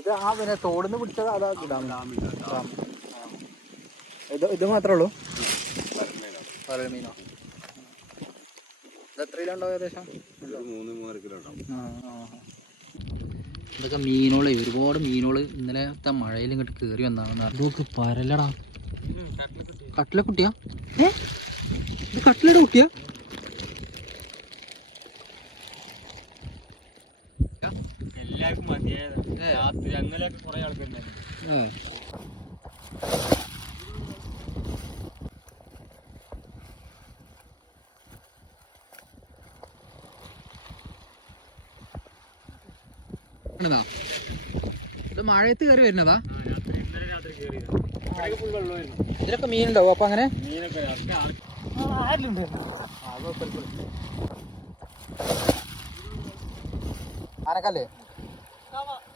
ഇത് ആ പിന്നെ തോടുന്ന് പിടിച്ചത് അതാ ഇത് മാത്രമേ ഉള്ളൂ. മീനോ ഇത് എത്ര കിലോ ഉണ്ടാവും ഏകദേശം? 3-3 കിലോ ഉണ്ടാവും. ഇതൊക്കെ മീനുകളെ, ഒരുപാട് മീനുകൾ ഇന്നലത്തെ മഴയിൽ ഇങ്ങോട്ട് കയറി വന്നതാണ്. അതൊക്കെ പരലടാ. കട്ടിലെ കുട്ടിയാ? ഇത് കട്ടിലയുടെ കുട്ടിയാ? എല്ലാവർക്കും മതിയായത് അങ്ങനെയൊക്കെ കുറെ ആൾക്കാരുണ്ടായിരുന്നു. ഇത് മഴയത്ത് കയറി വരുന്നതാ? ഇന്നലെ രാത്രി കയറിയത്. ഫുൾ വെള്ളമായിരുന്നു. ഇതിലൊക്കെ മീനുണ്ടാവും അപ്പൊ അങ്ങനെ? മീനൊക്കെ ആനക്കല്ലേ?